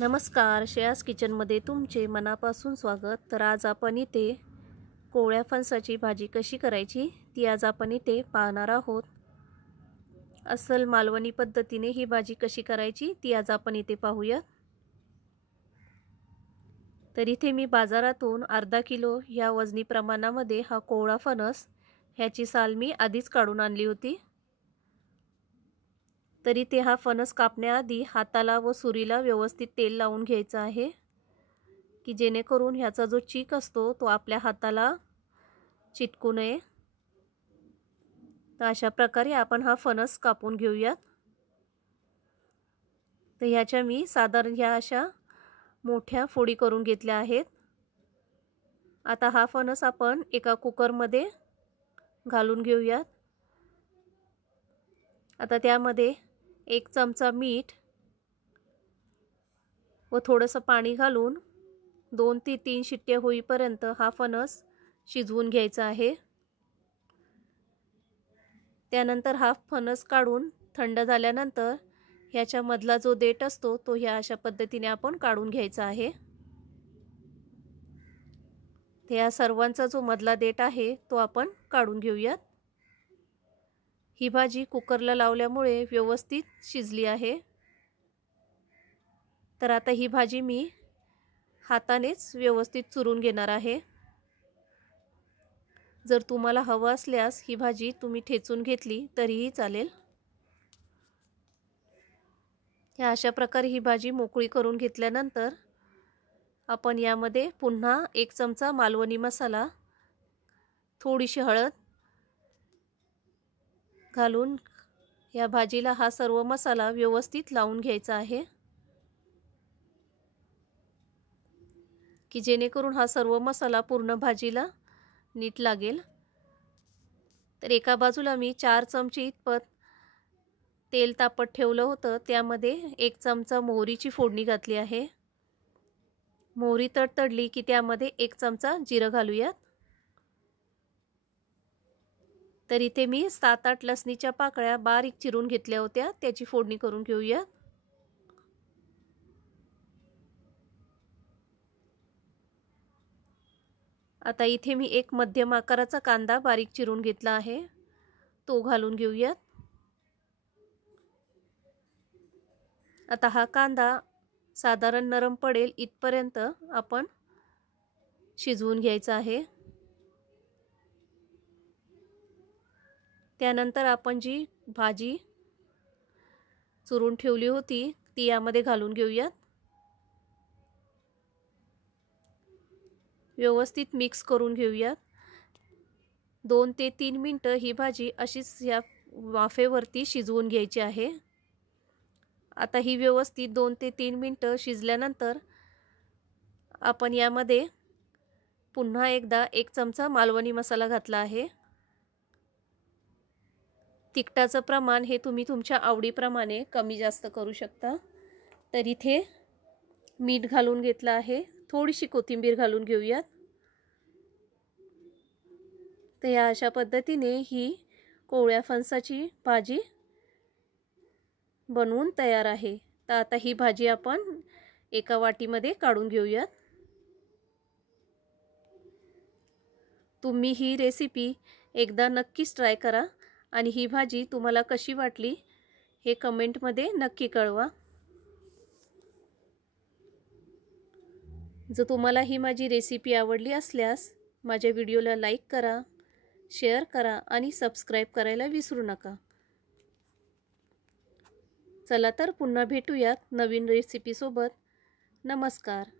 नमस्कार, श्रेयास किचनमध्ये तुमचे मनापासून स्वागत। तर आज आपण इथे कोवळ्या फणसाची भाजी कशी करायची ती आज आपण इथे पाहणार आहोत। अस्सल मालवणी पद्धतीने ही भाजी कशी करायची ती आज आपण इथे पाहूया। तर इथे मी बाजारातून अर्धा किलो या वजनी प्रमाणामध्ये हा कोवळा फणस ह्याची साल मी आधीच काढून आणली होती। तरी ते हा फणस कापण्याआधी हाताला व सुरीला व्यवस्थित तेल लावून घ्यायचं आहे की जेणेकरून ह्याचा जो चीक असतो तो आपल्या हाताला चिटकू नये। तर अशा प्रकारे आपण हा फणस कापून घेऊयात। तर ह्याच्या मी साधारण ह्या अशा मोठ्या फोडी करून घेतल्या आहेत। आता हा फणस आपण एका कुकरमध्ये घालून घेऊयात। आता त्यामध्ये 1 चमचा मीठ व थोडंसं पाणी घालून 2 ते 3 शिट्ट्या होईपर्यंत हा फणस शिजवून घ्यायचा आहे। त्यानंतर हा फणस काढून थंड झाल्यानंतर ह्याच्या मधला जो देठ असतो तो ह्या अशा पद्धतीने आपण काढून घ्यायचा आहे। त्या सर्वांचा जो मधला देठ आहे तो आपण काढून घेऊयात। ही भाजी कुकरला लावल्यामुळे व्यवस्थित शिजली आहे। तर आता ही भाजी मी हातानेच व्यवस्थित चुरून घेणार आहे। जर तुम्हाला हवं असल्यास ही भाजी तुम्ही ठेचून घेतली तरीही चालेल। या अशा प्रकारे ही भाजी मोकळी करून घेतल्यानंतर आपण यामध्ये पुन्हा 1 चमचा मालवणी मसाला, थोडीशी हळद घालून या भाजीला हा सर्व मसाला व्यवस्थित लावून घ्यायचा आहे की जेणेकरून हा सर्व मसाला पूर्ण भाजीला नीट लागेल। तर एका बाजूला मी 4 चमचे इतपत तेल तापत ठेवलं होतं। त्यामध्ये 1 चमचा मोहरीची फोडणी घातली आहे। मोहरी तडतडली की त्यामध्ये 1 चमचा जिरं घालूयात। तर इथे मी 7-8 लसणीच्या पाकळ्या बारीक चिरून घेतल्या होत्या, त्याची फोडणी करून घेऊया। आता इथे मी 1 मध्यम आकाराचा कांदा बारीक चिरून घेतला आहे, तो घालून घेऊयात। आता हा कांदा साधारण नरम पडेल इथपर्यंत आपण शिजवून घ्यायचा आहे। त्यानंतर आपण जी भाजी चुरून ठेवली होती ती यामध्ये घालून घेऊयात। व्यवस्थित मिक्स करून घेऊयात। 2 ते 3 मिनिटं ही भाजी अशीच या वाफेवरती शिजवून घ्यायची आहे। आता ही व्यवस्थित 2 ते 3 मिनिटं शिजल्यानंतर आपण यामध्ये पुन्हा एकदा 1 चमचा मालवणी मसाला घातला आहे। तिखटाचं प्रमाण हे तुम्ही तुमच्या आवडीप्रमाणे कमी जास्त करू शकता। तर इथे मीठ घालून घेतलं आहे, थोडीशी कोथिंबीर घालून घेऊयात। तर या अशा पद्धतीने ही कोवळ्या फणसाची भाजी बनवून तयार आहे। तर आता ही भाजी आपण एका वाटीमध्ये काढून घेऊयात। तुम्ही ही रेसिपी एकदा नक्कीच ट्राय करा आणि ही भाजी तुम्हाला कशी वाटली हे कमेंटमध्ये नक्की कळवा। जर तुम्हाला ही माझी रेसिपी आवडली असल्यास माझ्या व्हिडिओला लाईक करा, शेअर करा आणि सबस्क्राईब करायला विसरू नका। चला तर पुन्हा भेटूयात नवीन रेसिपी सोबत। नमस्कार।